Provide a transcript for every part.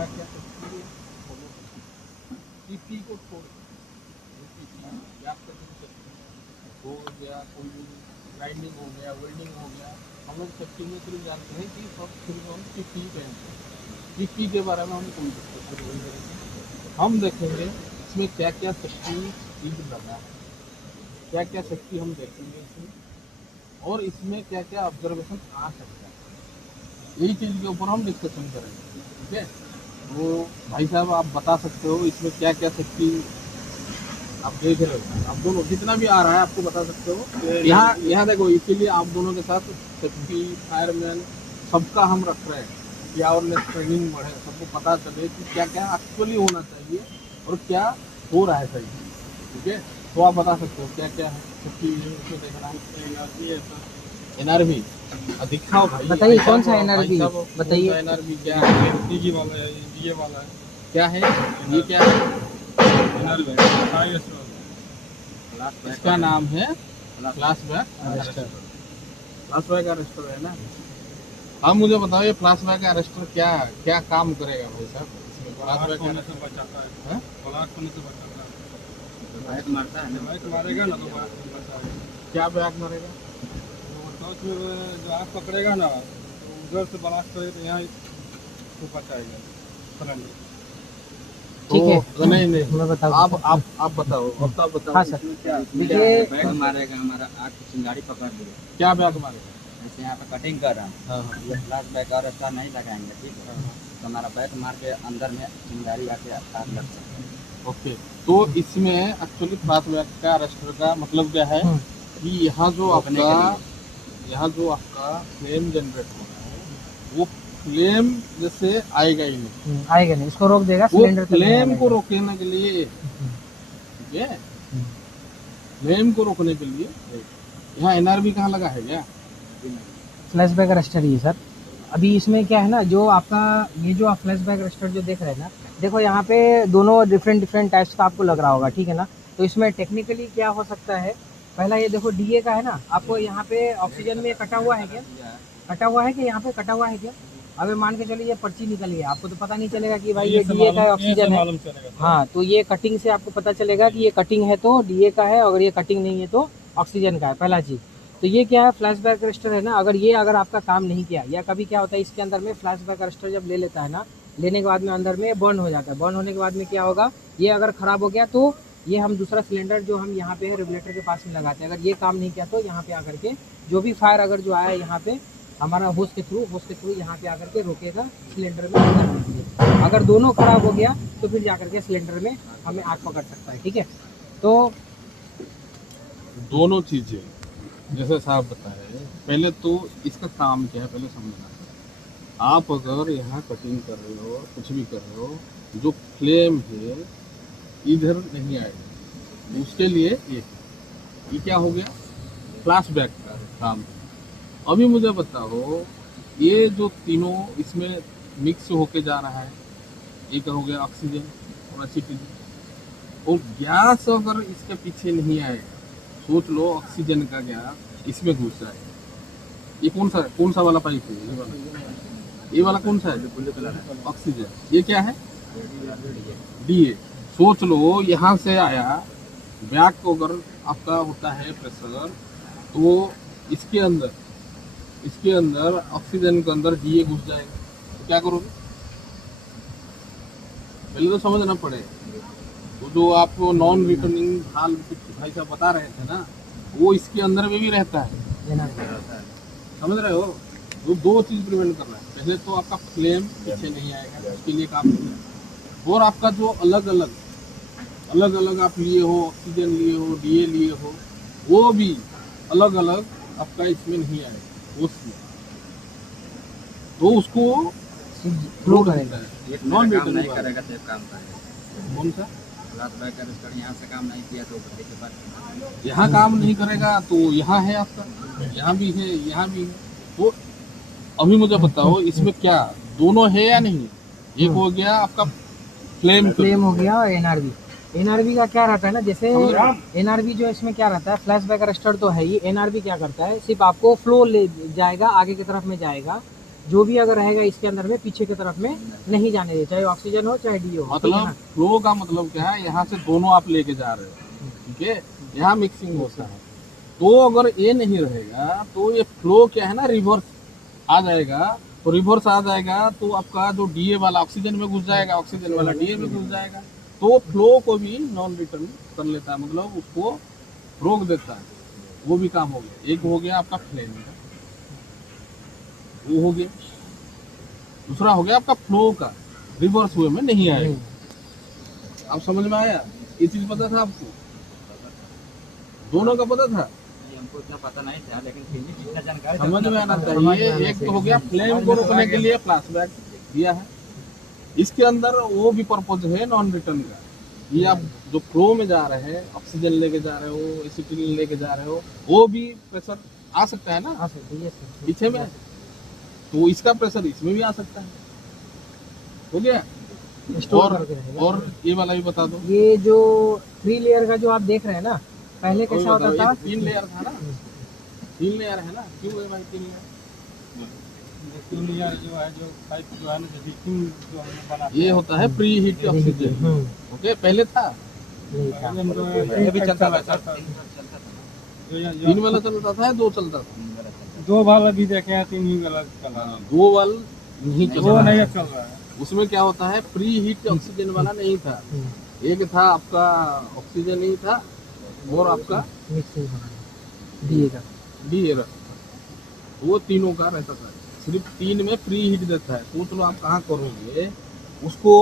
क्या क्या सीपी को छोड़ हो गया, कोई भी ग्राइंडिंग हो गया, वेल्डिंग हो गया, हम लोग सेफ्टी में सिर्फ जानते हैं कि सब सिर्फ हम सीपी पहनते हैं। सीपी के बारे में हम कोई डिस्कशन नहीं करेंगे। हम देखेंगे इसमें क्या क्या सेफ्टी यूज करना है, क्या क्या सेफ्टी हम देखेंगे इसमें, और इसमें क्या क्या ऑब्जर्वेशन आ सकता है, यही चीज़ के ऊपर हम डिस्कशन करेंगे। ठीक है, तो भाई साहब आप बता सकते हो इसमें क्या क्या सेफ्टी आप देख रहे हो, आप दोनों जितना भी आ रहा है आपको बता सकते हो। यहाँ यहाँ देखो, इसीलिए आप दोनों के साथ सेफ्टी फायरमैन सबका हम रख रहे हैं कि अवेयरनेस ट्रेनिंग बढ़े, सबको पता चले कि क्या क्या एक्चुअली होना चाहिए और क्या हो रहा है सही। ठीक है, तो आप बता सकते हो क्या क्या है सेफ्टी इसमें देखना है। एनआरबी दिखाओ भाई, बताइए कौन सा एनआरबी बताइए। एनआरबी क्या है, ये वाला है, ये वाला है, क्या है ये, क्या है इसका नाम है flash back arrester. Flash back arrester है ना। अब मुझे बताओ ये फ्लैश बैक अरेस्टर क्या क्या काम करेगा भाई साहब इसमें? फ्लैश बैक होने से बचाता है, ब्लास्ट होने से बचाता है, बैक मारता है ना, बैक मारेगा ना तो बचाएगा। क्या बैक मारेगा? जो आप पकड़ेगा ना तो उधर से ब्लास्ट करेगा तो यहाँ इसको बचाएगा सिलेंडर। ठीक है, तो नहीं नहीं मैं बताऊँ। आप बताओ, आप बताओ। हाँ सर, देखिए बैग मारेगा हमारा, आग की चिंगारी पकड़ देगा। क्या बैग मारेगा? जैसे यहाँ पे कटिंग कर रहा हूँ, हाँ ये फ्लैश बैग और एक्स्ट्रा नहीं लगाएंगे, ठीक है, तो हमारा बैग मार के अंदर में चिंगारी आके आग लग सकता है। ओके, तो इसमें एक्चुअली फ्लैश बैक का अरेस्टर का मतलब क्या है कि यहाँ जो आपका फ्लेम जनरेट हो रहा है वो फ्लेम जैसे आएगा ही नहीं, आएगा नहीं, इसको रोक देगा, वो सिलेंडर तक नहीं फ्लेम आएगा। को रोकने के लिए, ठीक है, फ्लेम को रोकने के लिए यहाँ एनआरबी कहाँ लगा है क्या? फ्लैश बैक अरेस्टर ही है सर। अभी इसमें क्या है ना, जो आपका ये जो आप फ्लैश बैक अरेस्टर जो देख रहे हैं ना, देखो यहाँ पे दोनों डिफरेंट टाइप्स का आपको लग रहा होगा, ठीक है ना। तो इसमें टेक्निकली क्या हो सकता है, पहला ये देखो डीए का है ना, आपको यहाँ पे ऑक्सीजन में कटा हुआ है क्या? कटा हुआ है कि यहाँ पे कटा हुआ है क्या? अभी मान के चलिए ये पर्ची निकल गई, आपको तो पता नहीं चलेगा कि भाई ये डीए का ऑक्सीजन है। हाँ, तो ये कटिंग से आपको पता चलेगा कि ये कटिंग है तो डीए का है, अगर ये कटिंग नहीं है तो ऑक्सीजन का है, पहला चीज़। तो ये क्या है, फ्लैश बैक अरेस्टर है ना, अगर आपका काम नहीं किया, या कभी क्या होता है इसके अंदर में फ्लैश बैक अरेस्टर जब ले लेता है ना, लेने के बाद में अंदर में बर्न हो जाता है। बर्न होने के बाद में क्या होगा, ये अगर ख़राब हो गया तो ये हम दूसरा सिलेंडर जो हम यहाँ पे है रेगुलेटर के पास में लगाते हैं, अगर ये काम नहीं किया तो यहाँ पे आकर के जो भी फायर अगर जो आया यहाँ पे हमारा होस के थ्रू यहाँ पे आकर के रोकेगा सिलेंडर में अंदर। अगर दोनों खराब हो गया तो फिर जाकर के सिलेंडर में हमें आग पकड़ सकता है। ठीक है, तो दोनों चीजें जैसे साहब बताए, पहले तो इसका काम क्या है पहले समझना है। आप अगर यहाँ कटिंग कर रहे हो, कुछ भी कर रहे हो, जो फ्लेम है इधर नहीं आएगा, उसके लिए ये क्या हो गया, फ्लैश बैक का काम। अभी मुझे बताओ ये जो तीनों इसमें मिक्स होके जा रहा है, एक हो गया ऑक्सीजन और एसिटिक, और गैस अगर इसके पीछे नहीं आएगा, सोच लो ऑक्सीजन का गैस इसमें घुस जाएगा। ये कौन सा वाला पाइप है? ये वाला कौन सा है? ऑक्सीजन। ये क्या है? डीए। सोच लो यहाँ से आया बैक को, अगर आपका होता है प्रेशर तो इसके अंदर ऑक्सीजन के अंदर डीए घुस जाएगा, तो क्या करोगे? पहले तो समझना पड़ेगा। तो जो आपको नॉन रिटर्निंग हाल भाई साहब बता रहे थे ना, वो इसके अंदर में भी रहता है, समझ रहे हो? वो दो चीज़ प्रिवेंट कर रहा है। पहले तो आपका फ्लेम पीछे नहीं आएगा, उसके लिए काम नहीं है। और आपका जो अलग अलग आप लिए हो, ऑक्सीजन लिए हो, डीए लिए हो, वो भी अलग अलग आपका इसमें नहीं आएगा, तो उसको फ्लो करेगा। नॉन काम नहीं रिटर्निंग करेगा तो एक काम करेगा, कौन सा? फ्लैश बैक अरेस्टर यहाँ से काम नहीं किया तो ऊपर के बाद यहाँ काम नहीं करेगा तो यहाँ है आपका, यहाँ भी है, यहाँ भी है। तो अभी मुझे बताओ इसमें क्या दोनों है या नहीं? एक हो गया आपका फ्लेम हो गया, और एनआरबी का क्या रहता है ना, जैसे एनआरबी जो इसमें क्या रहता है, फ्लैश बैक अरेस्टर तो है ही, एनआरबी क्या करता है, सिर्फ आपको फ्लो ले जाएगा, आगे की तरफ में जाएगा, जो भी अगर रहेगा इसके अंदर में पीछे की तरफ में नहीं जाने दे, चाहे ऑक्सीजन हो चाहे डी हो। मतलब फ्लो का मतलब क्या है, यहाँ से दोनों आप लेके जा रहे हो, ठीक है, यहाँ मिक्सिंग होता है। तो अगर ये नहीं रहेगा तो ये फ्लो क्या है ना, रिवर्स आ जाएगा। तो रिवर्स आ जाएगा तो आपका जो डीए वाला ऑक्सीजन में घुस जाएगा, ऑक्सीजन वाला डीए में घुस जाएगा, तो फ्लो को भी नॉन रिटर्न कर लेता है, मतलब उसको रोक देता है। वो भी काम हो गया। एक हो गया आपका फ्लेम का, वो हो गया। दूसरा हो गया आपका फ्लो का, रिवर्स हुए में नहीं आएगा। आप समझ में आया? ये चीज पता था आपको? दोनों का पता था? ये हमको इतना पता नहीं था, लेकिन फिर भी इतना जानकारी समझ में आना चाहिए। एक तो हो गया फ्लेम को रोकने के लिए फ्लैशबैक दिया है, इसके अंदर वो भी पर्पज है नॉन रिटर्न का। ये आप जो फ्लो में जा रहे हैं, ऑक्सीजन लेके जा रहे हो, एसिटिलीन लेके जा रहे हो, वो भी प्रेशर आ सकता है ना हाँ सर, ये सर पीछे में, तो इसका प्रेशर इसमें भी आ सकता है। हो गया? स्टोर करके रहेगा। और ये वाला भी बता दो। ये जो 3 लेयर का जो आप देख रहे हैं ना, पहले वही कैसा होता बताओ, था? ये 3 लेयर था ना, 3 लेयर है ना, क्यों है भाई 3 लेयर? यार जो है, जो पाइप जो है ना, जो हीटिंग जो हमने बनाते ये होता है प्री हीट ऑक्सीजन। ओके, पहले था नहीं था। हैं, तो ये भी चलता था था। जो यहाँ- 3 वाला चलता था या 2 चलता था? दो वाला भी देखे हैं, 3 ही वाला चल रहा है। 2 वाल नहीं चल वो रहा नहीं है। चल रहा है। उसमें क्या होता है, प्री हीट ऑक्सीजन वाला नहीं था। एक था आपका ऑक्सीजन नहीं था, और आपका मिक्सिंग होना दिए का। डी एयर, वो तीनों का रहता था। सिर्फ 3 में प्री हीट देता है। सोच लो आप कहाँ करोगे उसको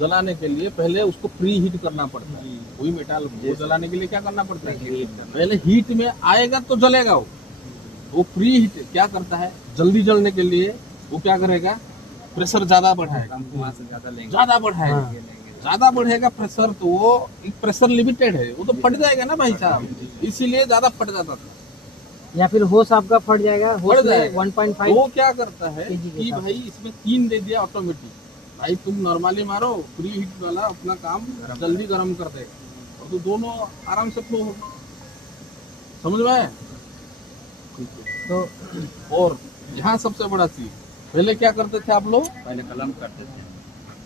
जलाने के लिए, पहले उसको प्री हीट करना पड़ता है। कोई मेटल को जलाने के लिए क्या करना पड़ता है, पहले हीट में आएगा तो जलेगा वो प्री हीट क्या करता है, जल्दी जलने के लिए वो क्या करेगा, प्रेशर ज्यादा बढ़ाएगा, हम वहाँ से ज़्यादा लेंगे। ज्यादा बढ़ाएगा। ज्यादा बढ़ेगा प्रेशर, तो वो एक प्रेशर लिमिटेड है, वो तो फट जाएगा ना भाई साहब, इसीलिए ज्यादा फट जाता था। या फिर होस आपका फट जाएगा, होस फट में जाएगा। 1.5 वो क्या करता है केजी के कि हिसाब भाई इसमें 3 दे दिया ऑटोमेटिक, भाई तुम नॉर्मली मारो, प्री हीट वाला अपना काम जल्दी गर्म कर देगा, और तो दोनों आराम से फ्लो होगा। समझ में आया? तो और यहाँ सबसे बड़ा चीज, पहले क्या करते थे आप लोग, पहले कलम करते थे,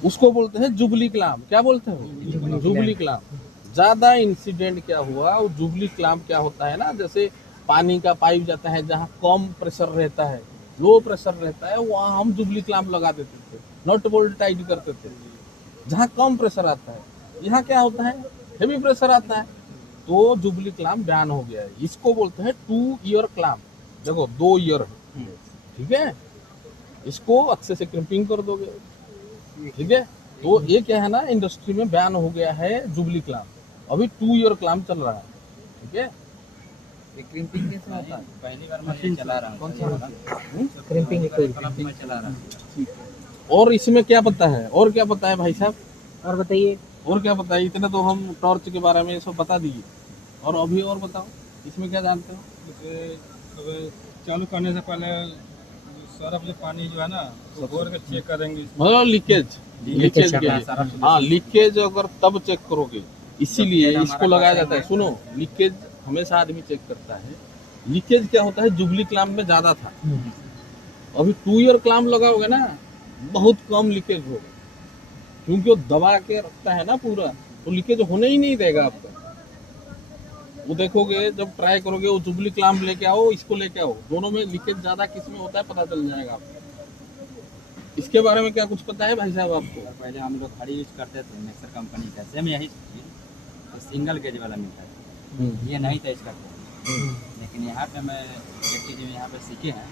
उसको बोलते हैं जुबली क्लाम। क्या बोलते हैं? Jubilee claim. ज्यादा इंसिडेंट क्या हुआ, वो जुबली क्लाम क्या होता है ना, जैसे पानी का पाइप जाता है जहाँ कम प्रेशर रहता है, लो प्रेशर रहता है, वहाँ हम जुबली क्लाम लगा देते थे, नट बोल्ट टाइट करते थे। जहाँ कम प्रेशर आता है, यहाँ क्या होता है, हेवी प्रेशर आता है, तो जुबली क्लाम बैन हो गया है। इसको बोलते हैं 2 ईयर क्लाम। देखो 2 ईयर है, ठीक है, इसको अच्छे से क्रिम्पिंग कर दोगे, ठीक है। तो ये क्या है ना, इंडस्ट्री में बैन हो गया है जुबली क्लाम, अभी 2 ईयर क्लाम चल रहा है, ठीक है। ये क्रिम्पिंग कैसे होता है? पहली बार मैं ये चला रहा हूँ। कौन सा क्रिम्पिंग कलम मैं चला रहा हूँ। और इसमें क्या पता है, और क्या पता है भाई साहब, और बताइए। और क्या पता है? इतना तो हम टॉर्च के बारे में ये सब बता दिए, और अभी और बताओ इसमें क्या जानते हो? जैसे अब चालू करने से पहले सरफ जो पानी जो है ना, तो घोर के चेक करेंगे। मतलब लीकेज लीकेज के लिए, हाँ लीकेज अगर तब चेक करोगे, इसीलिए इसको लगाया जाता है। सुनो, लीकेज हमेशा आदमी चेक करता है। लीकेज क्या होता है, जुबली क्लाम में ज्यादा था, अभी 2 ईयर क्लाम लगाओगे ना, बहुत कम लीकेज होगा, क्योंकि वो दबा के रखता है ना पूरा, तो लीकेज होने ही नहीं देगा आपका। वो देखोगे जब ट्राई करोगे, वो जुबली क्लाम लेके आओ, इसको लेके आओ, दोनों में लीकेज ज्यादा किस में होता है पता चल जाएगा आपको। इसके बारे में क्या कुछ पता है भाई साहब आपको? पहले हम लोग घड़ी यूज करते थे मिक्सर कंपनी का, सेम यही चीज, तो सिंगल गेज वाला मिलता है, ये नहीं था इसका। लेकिन यहाँ पे मैं एक चीज यहाँ पे सीखे हैं,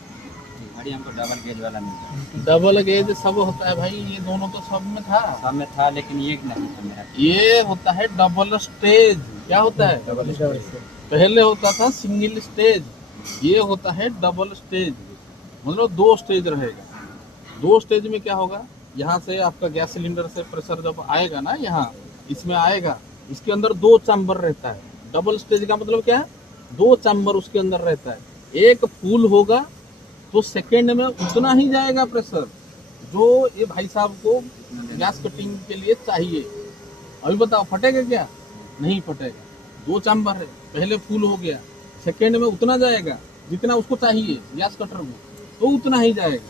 घड़ी हमको डबल गेज वाला मिलता है। डबल गेज सब होता है भाई, ये दोनों तो सब में था, सब में था, लेकिन ये नहीं था मेरा। ये होता है डबल स्टेज। क्या होता है? पहले होता था सिंगल स्टेज, ये होता है डबल स्टेज, मतलब 2 स्टेज रहेगा। 2 स्टेज में क्या होगा, यहाँ से आपका गैस सिलेंडर से प्रेशर जब आएगा ना, यहाँ इसमें आएगा, इसके अंदर 2 चैम्बर रहता है। डबल स्टेज का मतलब क्या है, 2 चैम्बर उसके अंदर रहता है। एक फुल होगा तो सेकेंड में उतना ही जाएगा प्रेशर जो ये भाई साहब को गैस कटिंग के लिए चाहिए। अभी बताओ फटेगा क्या? नहीं फटेगा। 2 चैम्बर है, पहले फुल हो गया, सेकेंड में उतना जाएगा जितना उसको चाहिए गैस कटर में, तो उतना ही जाएगा।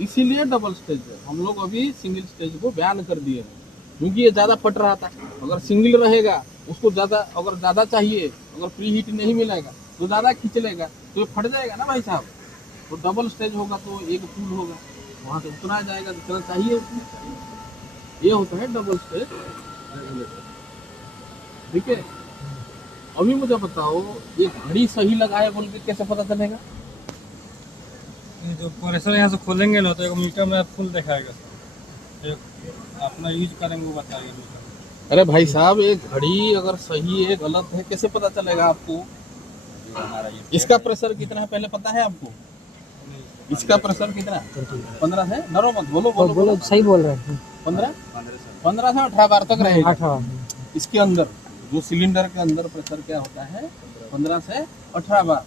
इसीलिए डबल स्टेज है। हम लोग अभी सिंगल स्टेज को बैन कर दिए हैं, क्योंकि ये ज़्यादा फट रहा था। अगर सिंगल रहेगा, उसको ज़्यादा अगर ज़्यादा चाहिए, अगर प्री हीट नहीं मिलेगा तो ज़्यादा खींच लेगा, तो ये फट जाएगा ना भाई साहब। तो डबल स्टेज होगा तो एक पुल होगा, वहाँ से उतना जाएगा जितना चाहिए उतना। ये होता है डबल स्टेज रेगुलेटर। ठीक है, अभी मुझे बताओ, ये घड़ी सही लगाए बोल के कैसे पता चलेगा? ये जो प्रेशर यहाँ से खोलेंगे ना तो एक मीटर में फुल दिखाएगा सर, एक अपना यूज करेंगे वो बताएगा मीटर। अरे भाई साहब, एक घड़ी अगर सही है गलत है कैसे पता चलेगा आपको? ये हमारा ये इसका प्रेशर कितना है पहले पता है आपको? इसका प्रेशर कितना है? 15 है। डरो मत, बोलो बोलो बोलो, सही बोल रहे हैं। 15 15 से 18 बार तक रहेगा। 18 इसके अंदर जो सिलेंडर के अंदर प्रेशर क्या होता है, 15 से 18 बार,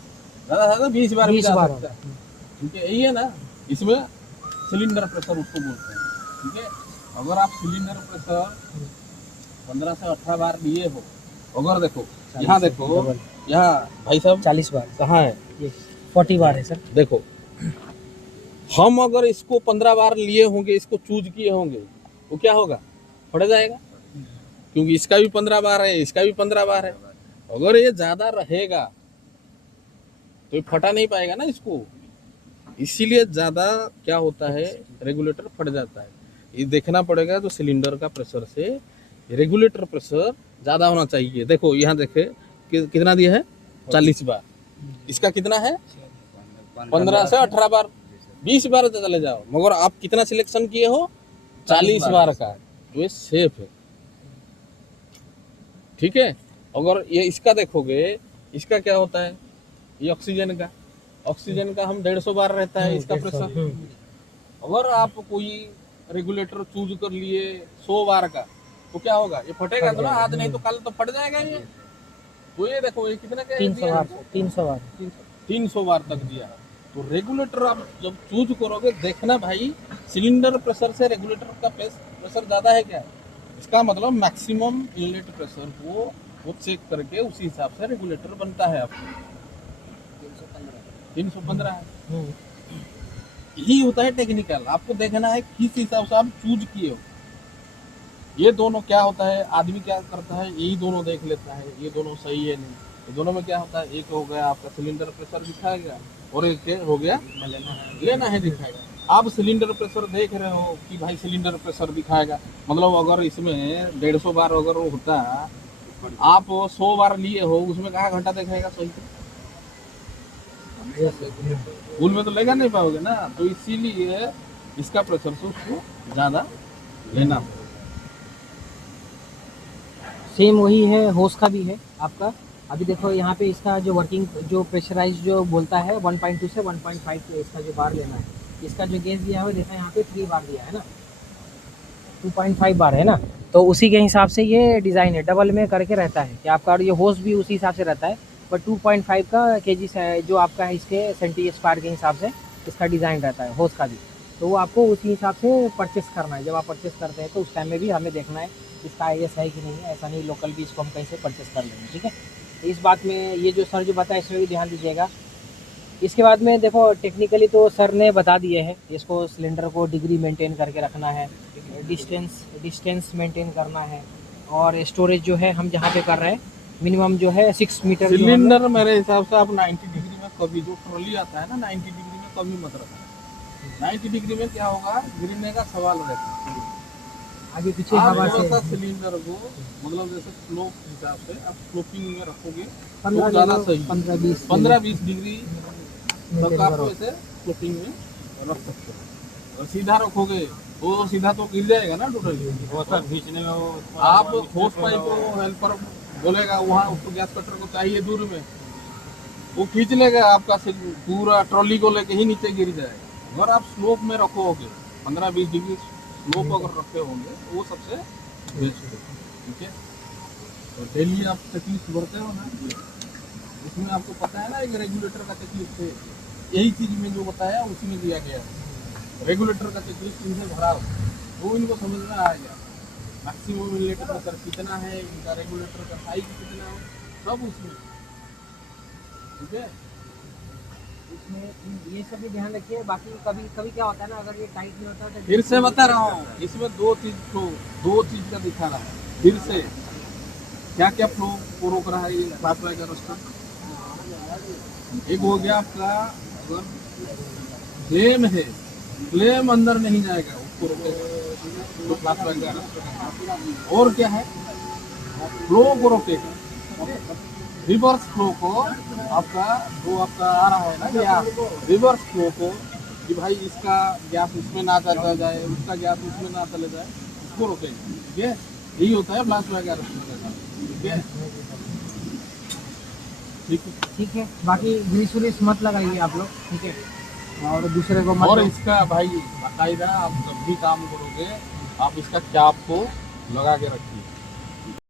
ज़्यादा से ज़्यादा 20 बार भी 20 जा बार सकता है। ठीक है, यही है ना, इसमें सिलेंडर प्रेशर उसको बोलते हैं। ठीक है, अगर आप सिलेंडर प्रेशर 15 से 18 बार लिए हो, अगर देखो यहाँ देखो, यहाँ भाई साहब 40 बार, कहाँ है, ये 40 बार है सर। देखो हम अगर इसको 15 बार लिए होंगे, इसको चूज किए होंगे, तो क्या होगा? फट जाएगा, क्योंकि इसका भी 15 बार है, इसका भी 15 बार है। अगर ये ज्यादा रहेगा तो ये फटा नहीं पाएगा ना इसको, इसीलिए ज्यादा क्या होता है, रेगुलेटर फट जाता है। ये देखना पड़ेगा जो सिलेंडर का प्रेशर से रेगुलेटर प्रेशर ज्यादा होना चाहिए। देखो यहाँ देखे कितना दिया है, 40 बार। इसका कितना है, 15 से 18 बार, 20 बार तो चले जाओ, मगर आप कितना सिलेक्शन किए हो, 40 बार का, तो ये सेफ है। ठीक है, अगर ये इसका देखोगे, इसका क्या होता है, ये ऑक्सीजन का हम 150 बार रहता है इसका प्रेशर। अगर आप कोई रेगुलेटर चूज कर लिए 100 बार का, तो क्या होगा, ये फटेगा तो ना, आज नहीं तो कल तो फट जाएगा ये। तो ये देखो ये कितना क्या 300 बार, 300 बार तक दिया है। तो रेगुलेटर आप जब चूज करोगे, देखना भाई सिलेंडर प्रेशर से रेगुलेटर का प्रेशर ज़्यादा है क्या, इसका मतलब मैक्सिमम इनलेट प्रेशर को वो चेक करके उसी हिसाब से रेगुलेटर बनता है आपको। 315 है। यही होता है टेक्निकल, आपको देखना है किस हिसाब से आप चूज किए हो। ये दोनों क्या होता है, आदमी क्या करता है, यही दोनों देख लेता है, ये दोनों सही है नहीं। ये दोनों में क्या होता है, एक हो गया आपका सिलेंडर प्रेशर दिखाएगा और एक हो गया लेना है दिखाएगा। आप सिलेंडर प्रेशर देख रहे हो कि भाई सिलेंडर प्रेशर दिखाएगा, मतलब अगर इसमें 150 बार अगर वो होता है, आप 100 बार लिए हो, उसमें कहाँ घंटा दिखाएगा सही से? फुल में तो लेगा नहीं पाओगे ना। तो इसीलिए इसका प्रेशर से उसको ज़्यादा लेना होगा। सेम वही है, होस का भी है आपका। अभी देखो यहाँ पे इसका जो वर्किंग जो प्रेशराइज जो बोलता है 1.2 से 1.5 इसका जो बार लेना है। इसका जो गेज दिया हुआ देखा यहाँ पे 3 बार दिया है ना, 2.5 बार है ना, तो उसी के हिसाब से ये डिज़ाइन है, डबल में करके रहता है कि आपका, और ये होस भी उसी हिसाब से रहता है। पर 2.5 का केजी जो आपका है इसके सेंटीग्रेड स्क्वायर के हिसाब से इसका डिज़ाइन रहता है होस का भी। तो वो आपको उसी हिसाब से परचेस करना है। जब आप परचेस करते हैं तो उस टाइम में भी हमें देखना है इसका IS है कि नहीं है। ऐसा नहीं लोकल भी इसको हम कहीं से परचेस कर लेंगे, ठीक है। इस बात में ये जो सर जो बताया इसमें भी ध्यान दीजिएगा। इसके बाद में देखो टेक्निकली तो सर ने बता दिए हैं, इसको सिलेंडर को डिग्री मेंटेन करके रखना है, डिस्टेंस मेंटेन करना है, और स्टोरेज जो है हम जहाँ पे कर रहे हैं मिनिमम जो है 6 मीटर सिलेंडर मेरे हिसाब से आप 90 डिग्री में कभी, जो ट्रॉली आता है ना 90 डिग्री में कभी मत रखना। 90 डिग्री में क्या होगा, गिरने का सवाल रहता है। आगे पीछे आप हवा थोड़ा सा से सिलेंडर को मतलब जैसे स्लोप हिसाब से आप स्लोपिंग में रखोगे तो 15 ज़्यादा सही, 15-20 डिग्री तक आप ऐसे स्लोपिंग में रख सकते हो। और सीधा रखोगे तो सीधा तो गिर जाएगा ना टोटली। वो सब खींचने में वो आप होस पाइप को हेल्पर बोलेगा, वहाँ उसको गैस कटर को चाहिए दूर में, वो खींच लेगा आपका पूरा ट्रॉली को लेके ही नीचे गिर जाएगा। अगर आप स्लोप में रखोगे 15-20 डिग्री स्लोप अगर रखे होंगे तो वो सबसे बेस्ट है, ठीक है। तो डेली आप तकलीफ भरते हो ना, इसमें आपको पता है ना एक रेगुलेटर का तकलीफ है, यही चीज़ में जो बताया उसी में दिया गया है। रेगुलेटर का तकलीफ इनसे भरा हो वो इनको समझ में आ गया। मैक्सिमम इनलेट प्रेशर कितना है, इनका रेगुलेटर का साइज कितना है, सब उसमें, ठीक है। इसमें ये सब भी ध्यान रखिए। बाकी कभी कभी क्या होता है ना, अगर ये टाइट नहीं होता तो फिर से बता रहा हूँ, इसमें दो चीज का दिखा रहा है। फिर से क्या क्या फ्लो को रोक रहा है ये फ्लैश बैक एरोस्टेट। एक हो गया आपका, अगर फ्लेम है, फ्लेम अंदर नहीं जाएगा उसको रोकेगा तो फ्लैश बैक एरोस्टेट। और क्या है, फ्लो को रोकेगा, रिवर्स फ्लो को आपका, जो आपका आ रहा है ना गैस, रिवर्स फ्लो को, कि भाई इसका गैस उसमें ना चला जाए, उसका गैस उसमें ना चले जाए, उसको रोकेगा। ठीक है, यही होता है फ्लैश बैक एरोस्टेट। ठीक है, ठीक है। ठीक है। बाकी ग्रीस व्रीस मत लगाइए आप लोग, ठीक है, और दूसरे को और मत। इसका भाई बाकायदा आप जब भी काम करोगे, आप इसका कैप को लगा के रखिए।